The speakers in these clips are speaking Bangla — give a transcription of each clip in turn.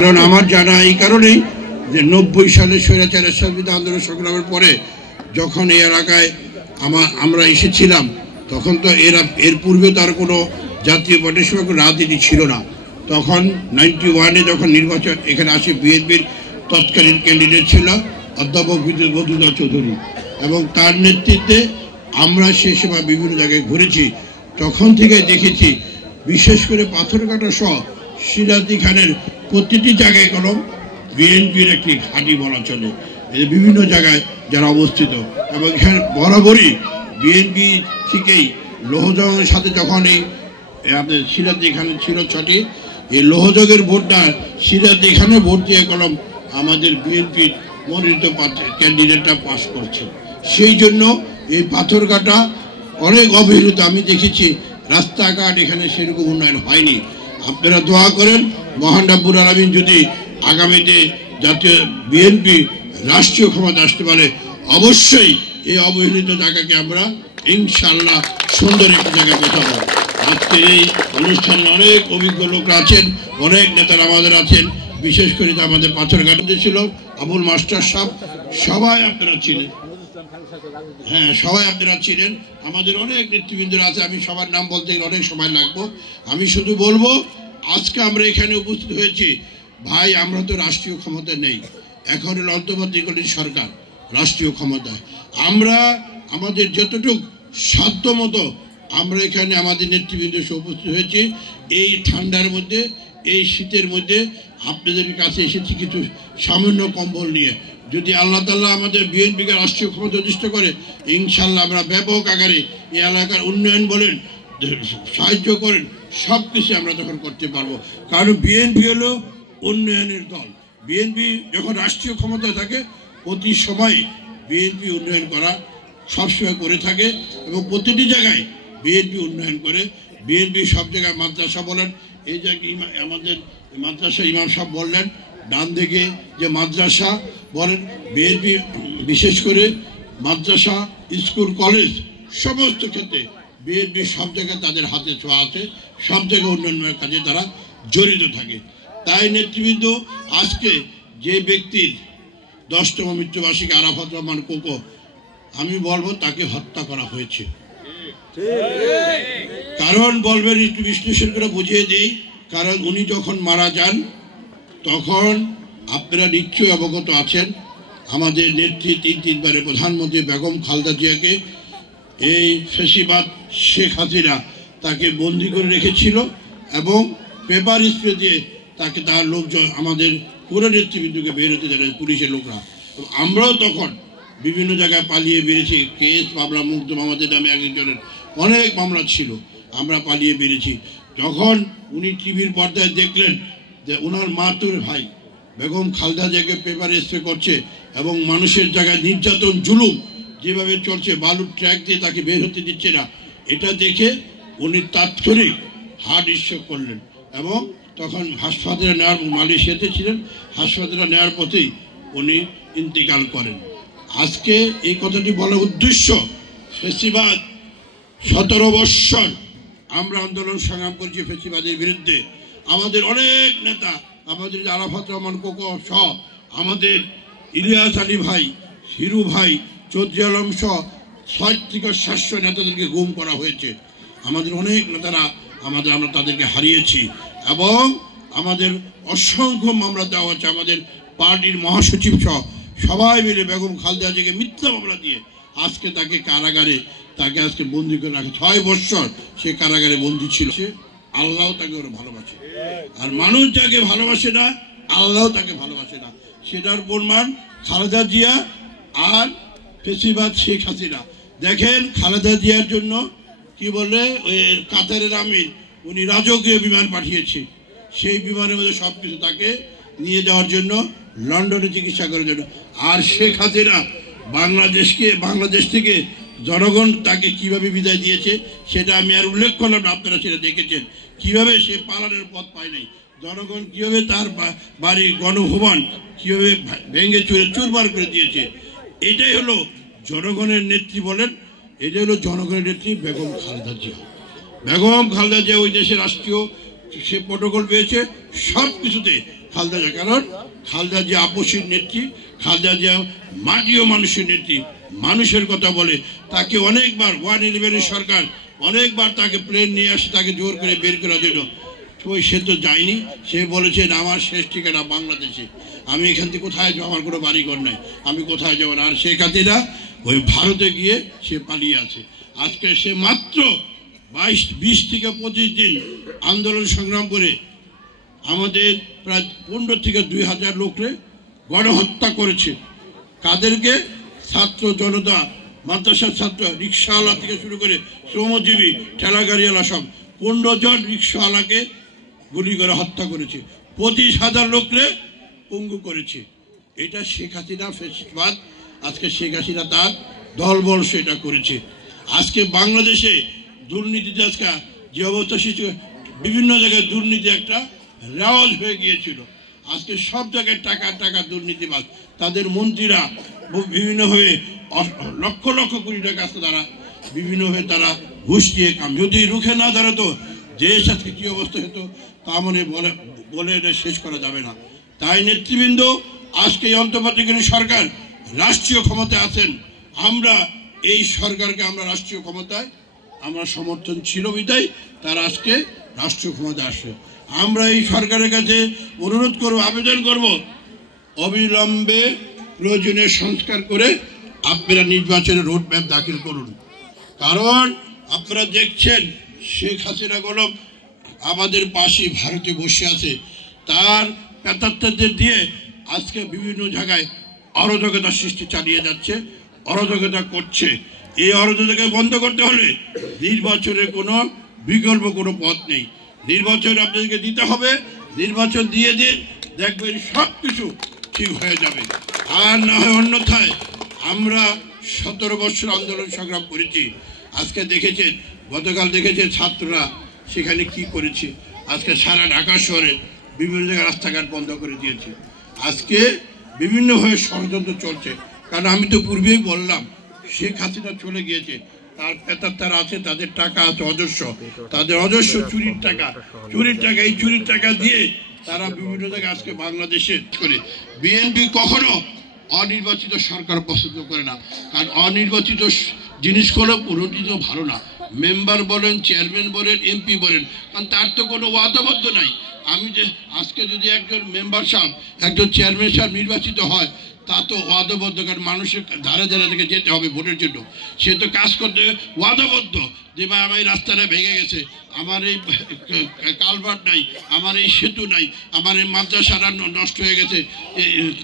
কারণ আমার জানা এই কারণেই যে 90 সালে স্বৈরাচারের সংবিধান আন্দোলন সংগ্রামের পরে যখন এই এলাকায় আমরা এসেছিলাম তখন তো এর পূর্বে তার কোনো জাতীয় পার্টির সঙ্গে কোনো রাজনীতি ছিল না। তখন 91-এ যখন নির্বাচন এখানে আসে বিএনপির তৎকালীন ক্যান্ডিডেট ছিল অধ্যাপক বদরুদ্দোজা চৌধুরী এবং তার নেতৃত্বে আমরা সে সময় বিভিন্ন জায়গায় ঘুরেছি। তখন থেকে দেখেছি বিশেষ করে পাথরঘাটা সহ সিরাজদি খানের প্রতিটি জায়গায় কোনো বিএনপির একটি ঘাঁটি বলা চলে, বিভিন্ন জায়গায় যারা অবস্থিত এবং এখানে বরাবরই বিএনপি থেকেই লোহজংয়ের সাথে যখন এই আপনার সিরাজদি খানের ছিল ছটি এই লোহজংয়ের ভোটটা সিরাজদি খানের ভোট দিয়ে কলম আমাদের বিএনপির মনোনীত ক্যান্ডিডেটটা পাস করছে। সেই জন্য এই পাথরঘাটা অনেক অবহেলিত। আমি দেখেছি রাস্তাঘাট এখানে সেরকম উন্নয়ন হয়নি। আপনারা দোয়া করেন মহান রব্বুল আলামিন যদি আগামীতে জাতীয় বিএনপি রাষ্ট্রীয় ক্ষমতা আসতে পারে অবশ্যই এই অবহেলিত জায়গাকে আমরা ইনশাআল্লাহ সুন্দর একটি জায়গায় পৌঁছাবো। আজকে এই অনুষ্ঠানে অনেক অভিজ্ঞ লোকরা আছেন, অনেক নেতারা আমাদের আছেন, বিশেষ করে আমাদের পাথরঘাটে ছিল আবুল মাস্টার সাহেব, সবাই আপনারা ছিলেন। হ্যাঁ, সবাই আপনারা ছিলেন। আমাদের অনেক নেতৃবৃন্দরা আছে, আমি সবার নাম বলতে গেলে অনেক সময় লাগবো। আমি শুধু বলবো আজকে আমরা এখানে উপস্থিত হয়েছি ভাই, আমরা তো রাষ্ট্রীয় ক্ষমতা নেই, এখন হল অন্তর্বর্তীকালীন সরকার রাষ্ট্রীয় ক্ষমতায়। আমরা আমাদের যতটুকু সাধ্য মতো আমরা এখানে আমাদের নেতৃবৃন্দ উপস্থিত হয়েছি। এই ঠান্ডার মধ্যে এই শীতের মধ্যে আপনাদের কাছে এসেছি কিছু সামান্য কম্বল নিয়ে। যদি আল্লাহ তাআলা আমাদের বিএনপিকে রাষ্ট্রীয় ক্ষমতা প্রতিষ্ঠা করে ইনশাআল্লাহ আমরা ব্যাপক আকারে এই এলাকার উন্নয়ন বলেন সাহায্য করেন সব কিছু আমরা তখন করতে পারবো। কারণ বিএনপি হলো উন্নয়নের দল। বিএনপি যখন রাষ্ট্রীয় ক্ষমতায় থাকে প্রতি সময় বিএনপি উন্নয়ন করা সবসময় করে থাকে এবং প্রতিটি জায়গায় বিএনপি উন্নয়ন করে। বিএনপি সব জায়গায় মাদ্রাসা বলেন, এই জায়গায় আমাদের মাদ্রাসা ইমাম সাহেব বললেন ডান দিকে যে মাদ্রাসা বলেন, বিএনপি বিশেষ করে মাদ্রাসা স্কুল কলেজ সমস্ত ক্ষেত্রে বিএনপি সব জায়গায় তাদের হাতে ছোঁয়া আছে, সব জায়গায় উন্নয়নের কাজে তারা জড়িত থাকে। তাই নেতৃবৃন্দ আজকে যে ব্যক্তির 10তম মৃত্যুবার্ষিকী আরাফাত রহমান কোকো, আমি বলবো তাকে হত্যা করা হয়েছে। কারণ বলবেন একটু বিশ্লেষণ করে বুঝিয়ে দেই, কারণ উনি যখন মারা যান তখন আপনারা নিশ্চয়ই অবগত আছেন আমাদের নেত্রী 3 প্রধানমন্ত্রী বেগম খালেদা জিয়াকে এই ফ্যাসিবাদ শেখ হাসিনা তাকে বন্দি করে রেখেছিল এবং পেপার স্প্রে দিয়ে তাকে তার লোকজন আমাদের পুরো নেতৃবৃন্দকে বের হতে দেয় পুলিশের লোকরা। আমরাও তখন বিভিন্ন জায়গায় পালিয়ে বেরিয়েছি, কেস মামলা মুগ্ধ আমাদের নামে একজনের অনেক মামলা ছিল, আমরা পালিয়ে বেরিয়েছি। যখন উনি টিভির পর্দায় দেখলেন যে ওনার মাতুর ভাই বেগম খালেদা জিয়াকে পেপার স্প্রে করছে এবং মানুষের জায়গায় নির্যাতন জুলুম যেভাবে চলছে, বালুর ট্র্যাক দিয়ে তাকে বের হতে দিচ্ছে না, এটা দেখে উনি তাৎক্ষণিক হার্ট স্ট্রোক করলেন এবং তখন হাসপাতালে নেওয়ার মালয়েশিয়াতে ছিলেন, হাসপাতালে নেওয়ার পথেই উনি ইন্তেকাল করেন। আজকে এই কথাটি বলার উদ্দেশ্য, ফ্যাসিবাদ 17 বৎসর আমরা আন্দোলন সংগ্রাম করছি ফ্যাসিবাদের বিরুদ্ধে। আমাদের অনেক নেতা, আমাদের আরাফাত রহমান কোকো সহ আমাদের ইলিয়াস আলী ভাই, হিরু ভাই, চৌধুরী আলম সহ 6 থেকে 700 নেতাদেরকে গুম করা হয়েছে। আমাদের অনেক নেতারা আমরা তাদেরকে হারিয়েছি এবং আমাদের অসংখ্য মামলা দেওয়া হচ্ছে। আমাদের পার্টির মহাসচিব সহ সবাই মিলে বেগম খালেদা জিয়াকে মিথ্যা মামলা দিয়ে আজকে তাকে কারাগারে তাকে আজকে বন্দি করে রাখে। 6 বৎসর সে কারাগারে বন্দি ছিল। আল্লাহ তাকে ওরা ভালোবাসে, আর মানুষ যাকে ভালোবাসে না আল্লাহ তাকে ভালোবাসে না। সেটার প্রমাণ খালেদা জিয়া আর ফ্যাসিবাদ শেখ হাসিনা। দেখেন খালেদা জিয়ার জন্য কি বলে ওই কাতারের আমির উনি রাজকীয় বিমান পাঠিয়েছে, সেই বিমানের মধ্যে সবকিছু তাকে নিয়ে যাওয়ার জন্য লন্ডনে চিকিৎসা করার জন্য। আর শেখ হাসিনা বাংলাদেশ থেকে জনগণ তাকে কিভাবে বিদায় দিয়েছে সেটা আমি আর উল্লেখ করলাম না, আপনারা সেটা দেখেছেন কিভাবে সে পালানোর পথ পায় নাই। জনগণ কিভাবে তার বাড়ি গণভবন কিভাবে ভেঙে চুরমার করে দিয়েছে। এটাই হলো জনগণের নেত্রী বলেন, এটাই হলো জনগণের নেত্রী বেগম খালেদা জিয়া। বেগম খালেদা জিয়া ওই দেশের রাষ্ট্রীয় সে প্রটোকল পেয়েছে, সব কিছুতে খালেদা জিয়া, কারণ খালেদা জিয়া আপসীর নেত্রী, খালেদা জিয়া মাটিও মানুষের নেত্রী, মানুষের কথা বলে। তাকে অনেকবার 111 সরকার অনেকবার তাকে প্লেন নিয়ে আসে তাকে জোর করে বের করার জন্য, সে তো যায়নি। সে বলেছেন আমার শেষ ঠিকানা বাংলাদেশে, আমি এখান থেকে কোথায় যাবো, আমার কোনো বাড়িঘর নাই, আমি কোথায় যাবো না। আর শেখ হাসিনা ওই ভারতে গিয়ে সে পালিয়ে আছে। আজকে সে মাত্র 20 থেকে 25 দিন আন্দোলন সংগ্রাম করে আমাদের প্রায় 15 থেকে 2000 লোকরে গণহত্যা করেছে। কাদেরকে? ছাত্র জনতা, মাদ্রাসার ছাত্র, রিক্সাওয়ালা থেকে শুরু করে শ্রমজীবী, ঠেলাগাড়িওয়ালা, সব 15 জন রিক্সাওয়ালাকে গুলি করে হত্যা করেছে, 25,000 লোকরে পঙ্গু করেছে। এটা শেখ হাসিনা ফ্যাসিস্টবাদ। আজকে শেখ হাসিনা তার দলবল সেটা করেছে। আজকে বাংলাদেশে দুর্নীতিতে আজকে যে অবস্থা সৃষ্টি, বিভিন্ন জায়গায় দুর্নীতি একটা রেওয়াজ হয়ে গিয়েছিল। আজকে সব জায়গায় টাকা টাকা দুর্নীতিবাজ, তাদের মন্ত্রীরা বিভিন্নভাবে লক্ষ লক্ষ কোটি টাকা আছে, তারা বিভিন্নভাবে তারা ঘুষ দিয়ে কাম। যদি রুখে না দাঁড়াতো দেশ আজকে কি অবস্থা হতো তা মনে বলে শেষ করা যাবে না। তাই নেতৃবৃন্দ, আজকে এই অন্তর্বর্তীকালীন সরকার রাষ্ট্রীয় ক্ষমতায় আছেন। আমরা এই সরকারকে আমরা রাষ্ট্রীয় ক্ষমতায় আমরা সমর্থন ছিল বিদায় তারা আজকে রাষ্ট্রীয় ক্ষমতায় আসে। আমরা এই সরকারের কাছে অনুরোধ করব, আবেদন করব, অবিলম্বে প্রয়োজনীয় সংস্কার করে আপনারা নির্বাচনের রোডম্যাপ দাখিল করুন। কারণ আপনারা দেখছেন শেখ হাসিনা গোলাম আমাদের পাশে ভারতে বসে আছে, তার পেতাত্তাদের দিয়ে আজকে বিভিন্ন জায়গায় অরাজকতা সৃষ্টি চালিয়ে যাচ্ছে, অরাজকতা করছে। এই অরাজকতাকে বন্ধ করতে হলে নির্বাচনের কোনো বিকল্প কোনো পথ নেই। নির্বাচন আপনাদেরকে দিতে হবে, নির্বাচন দিয়ে দিন, দেখবেন সব কিছু ঠিক হয়ে যাবে। আর না হয় অন্যথায় আমরা 17 বছর আন্দোলন সংগ্রাম করেছি। আজকে দেখেছেন, গতকাল দেখেছেন ছাত্ররা সেখানে কি করেছে। আজকে সারা ঢাকা শহরে বিভিন্ন জায়গায় রাস্তাঘাট বন্ধ করে দিয়েছে। আজকে বিভিন্নভাবে ষড়যন্ত্র চলছে। কারণ আমি তো পূর্বেই বললাম, শেখ হাসিনা চলে গিয়েছে, তার পেতাত্তারা আছে, তাদের টাকা আছে অজস্র, তাদের অজস্র চুরির টাকা, এই চুরির টাকা দিয়ে তারা বিভিন্ন জায়গায় আজকে বাংলাদেশে করে। বিএনপি কখনো অনির্বাচিত সরকার পছন্দ করে না, কারণ অনির্বাচিত জিনিসগুলো পুরোটিত ভালো না। মেম্বার বলেন, চেয়ারম্যান বলেন, এমপি বলেন, কারণ তার তো কোনো ওয়াদাবদ্ধ নাই। আমি যে আজকে যদি একজন মেম্বার সাহেব, একজন চেয়ারম্যান সাহেব নির্বাচিত হয়, তা তো ওয়াদাবদ্ধ, কারণ মানুষের ধারে ধারে থেকে যেতে হবে ভোটের জন্য। সে তো কাজ করতে ওয়াদাবদ্ধ, যে ভাই আমার এই রাস্তাটা ভেঙে গেছে, আমার এই কালভার্ট নাই, আমার এই সেতু নাই, আমার এই মাদ্রাসাটা নষ্ট হয়ে গেছে,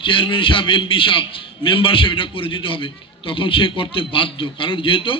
চেয়ারম্যান সাহেব, এমপি সাহেব, মেম্বার সাহেব এটা করে দিতে হবে। তখন সে করতে বাধ্য, কারণ যেহেতু